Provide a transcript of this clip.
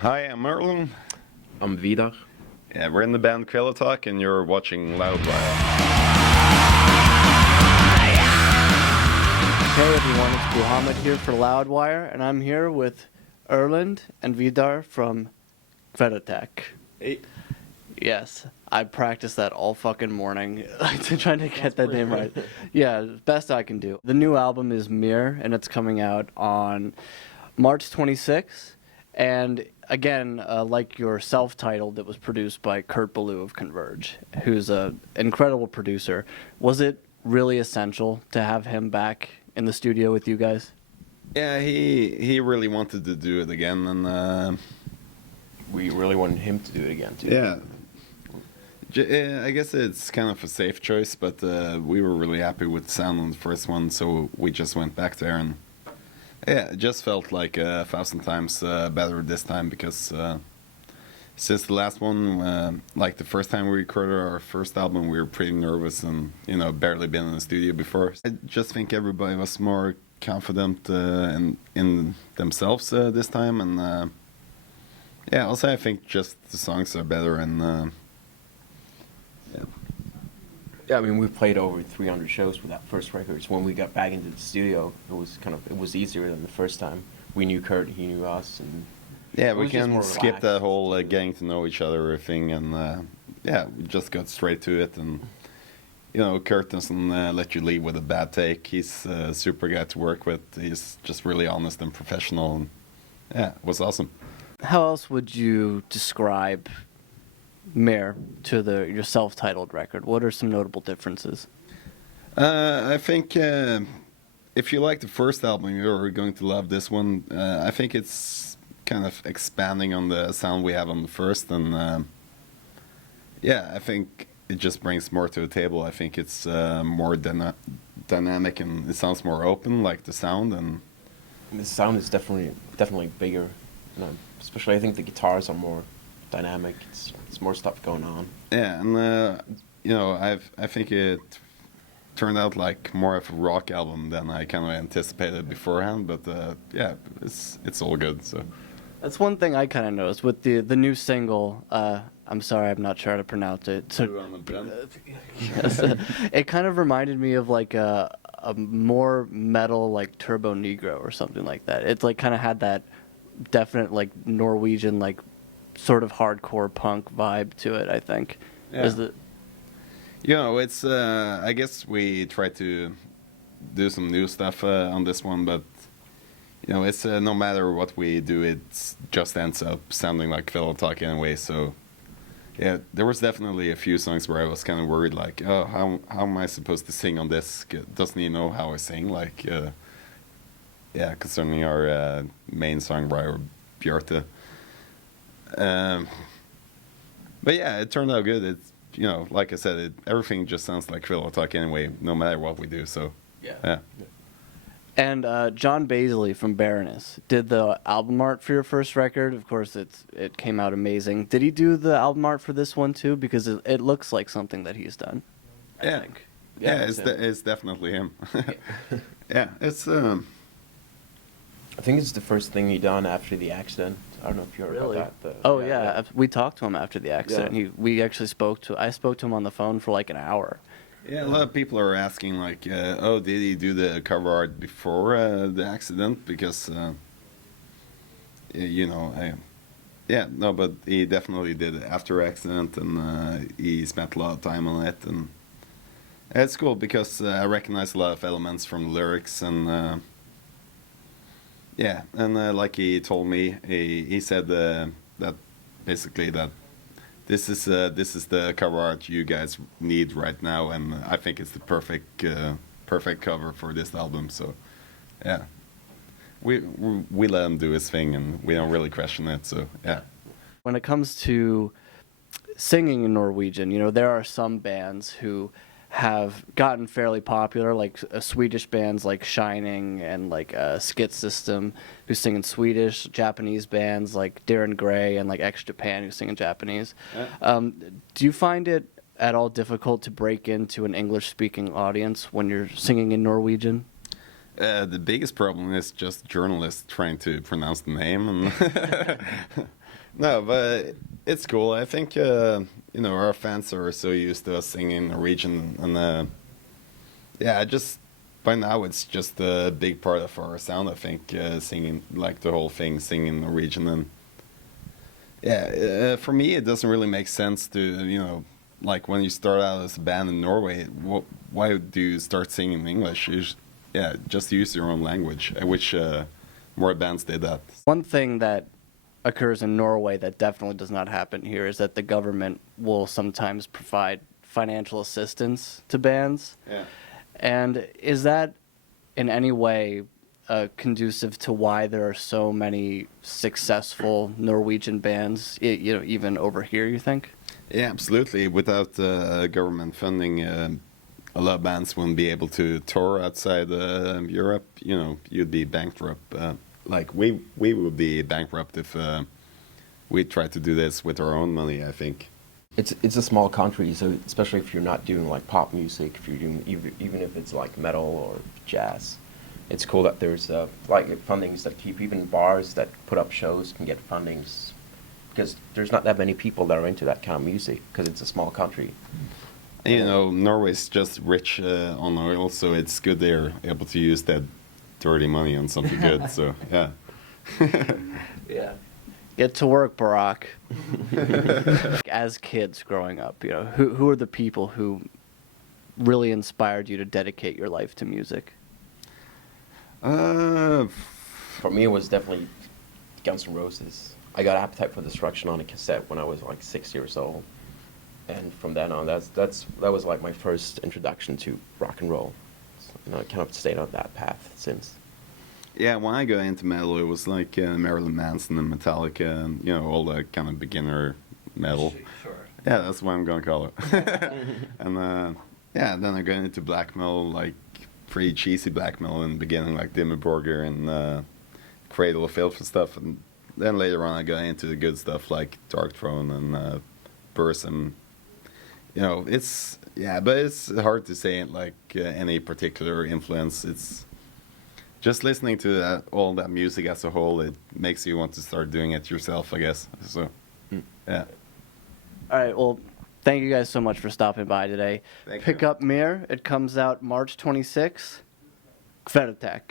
Hi, I'm Merlin. I'm Vidar. Yeah, we're in the band Kvelertak, and you're watching Loudwire. Hey everyone, it's Muhammad here for Loudwire, and I'm here with Erland and Vidar from Kvelertak. Hey. Yes, I practiced that all fucking morning to trying to get that name right. Yeah, best I can do. The new album is Meir, and it's coming out on March 26th. And again, like your self-titled that was produced by Kurt Ballou of Converge, who's an incredible producer. Was it really essential to have him back in the studio with you guys? Yeah, he really wanted to do it again, and We really wanted him to do it again, too. yeah. I guess it's kind of a safe choice, but we were really happy with the sound on the first one, so we just went back there, and yeah, it just felt like 1,000 times better this time, because since the last one, like the first time we recorded our first album, we were pretty nervous and, barely been in the studio before. I just think everybody was more confident in themselves this time, and yeah, also I think just the songs are better, and Yeah, I mean, we played over 300 shows with that first record. So when we got back into the studio, it was easier than the first time. We knew Kurt, he knew us, and yeah, it we was just can more skip relaxed. that whole getting to know each other thing, and yeah, we just got straight to it. And Kurt doesn't let you leave with a bad take. He's a super guy to work with. He's just really honest and professional, and yeah, it was awesome. How else would you describe Meir to your self-titled record? What are some notable differences? I think if you like the first album, you're going to love this one. I think it's kind of expanding on the sound we have on the first, and yeah, I think it just brings more to the table. I think it's more dynamic, and it sounds more open, like the sound. And the sound is definitely bigger. Especially, I think the guitars are more dynamic. It's more stuff going on. yeah, and I think it turned out like more of a rock album than I kind of anticipated beforehand. But yeah, it's all good. So That's one thing I kind of noticed with the new single. I'm sorry, I'm not sure how to pronounce it. Yes, it kind of reminded me of like a more metal, like Turbo Negro or something like that. It's like kind of had that definite like Norwegian, like sort of hardcore punk vibe to it, I think. Yeah. Is it? It's I guess we try to do some new stuff on this one, but it's no matter what we do, it just ends up sounding like Kvelertak anyway. So yeah, there was definitely a few songs where I was kind of worried, like, oh, how am I supposed to sing on this? Doesn't he know how I sing? Like, yeah, concerning our main songwriter Bjarte. But yeah, it turned out good. It's like I said, everything just sounds like Kvelertak anyway, no matter what we do. So yeah. And John Baisley from Baroness did the album art for your first record. Of course, it came out amazing. Did he do the album art for this one too? Because it looks like something that he's done. Yeah. I think. Yeah, it's definitely him. Yeah, it's I think it's the first thing he done after the accident. I don't know if you heard about that. Oh yeah, we talked to him after the accident. Yeah. We actually I spoke to him on the phone for like an hour. yeah. A lot of people are asking, like, oh, did he do the cover art before the accident? Because yeah, no, but he definitely did it after accident, and he spent a lot of time on it, and it's cool because I recognize a lot of elements from the lyrics, and yeah, and like he told me, he said that basically that this is the cover art you guys need right now, and I think it's the perfect cover for this album. So yeah, we let him do his thing, and we don't really question it. So yeah. When it comes to singing in Norwegian, there are some bands who have gotten fairly popular, like Swedish bands like Shining and like Skit System, who sing in Swedish, Japanese bands like Darren Gray and like X Japan, who sing in Japanese. Yeah. Do you find it at all difficult to break into an English-speaking audience when you're singing in Norwegian? The biggest problem is just journalists trying to pronounce the name, and No, but it's cool. I think our fans are so used to us singing Norwegian, and yeah, just by now it's just a big part of our sound. I think singing like the whole thing, singing Norwegian, and yeah, for me it doesn't really make sense to like when you start out as a band in Norway, why do you start singing in English? Yeah, just use your own language. I wish more bands did that. One thing that occurs in Norway that definitely does not happen here is that the government will sometimes provide financial assistance to bands. Yeah. And is that in any way conducive to why there are so many successful Norwegian bands, even over here, you think? Yeah, absolutely. Without government funding, a lot of bands wouldn't be able to tour outside Europe. You'd be bankrupt. Like we would be bankrupt if we tried to do this with our own money, I think. It's a small country, so especially if you're not doing like pop music, if you're doing even if it's like metal or jazz, it's cool that there's like fundings that keep even bars that put up shows can get fundings because there's not that many people that are into that kind of music because it's a small country. Norway's just rich on oil, so it's good they're able to use that dirty money on something good. So yeah. Yeah. Get to work, Barack. As kids growing up, who are the people who really inspired you to dedicate your life to music? For me, it was definitely Guns N' Roses. I got Appetite for Destruction on a cassette when I was like 6 years old, and from then on, that was like my first introduction to rock and roll. So, I kind of stayed on that path since. Yeah, when I got into metal, it was like Marilyn Manson and Metallica, and all the kind of beginner metal. Sure. Yeah, that's what I'm gonna call it. And yeah, then I got into black metal, like pretty cheesy black metal in the beginning, like Dimmu Borgir and Cradle of Filth and stuff. And then later on, I got into the good stuff like Dark Throne and Burst. And but it's hard to say like any particular influence. It's just listening to all that music as a whole, it makes you want to start doing it yourself, I guess. So, yeah. All right, well, thank you guys so much for stopping by today. Thank Pick you. up Meir. It comes out March 26th. Kvelertak.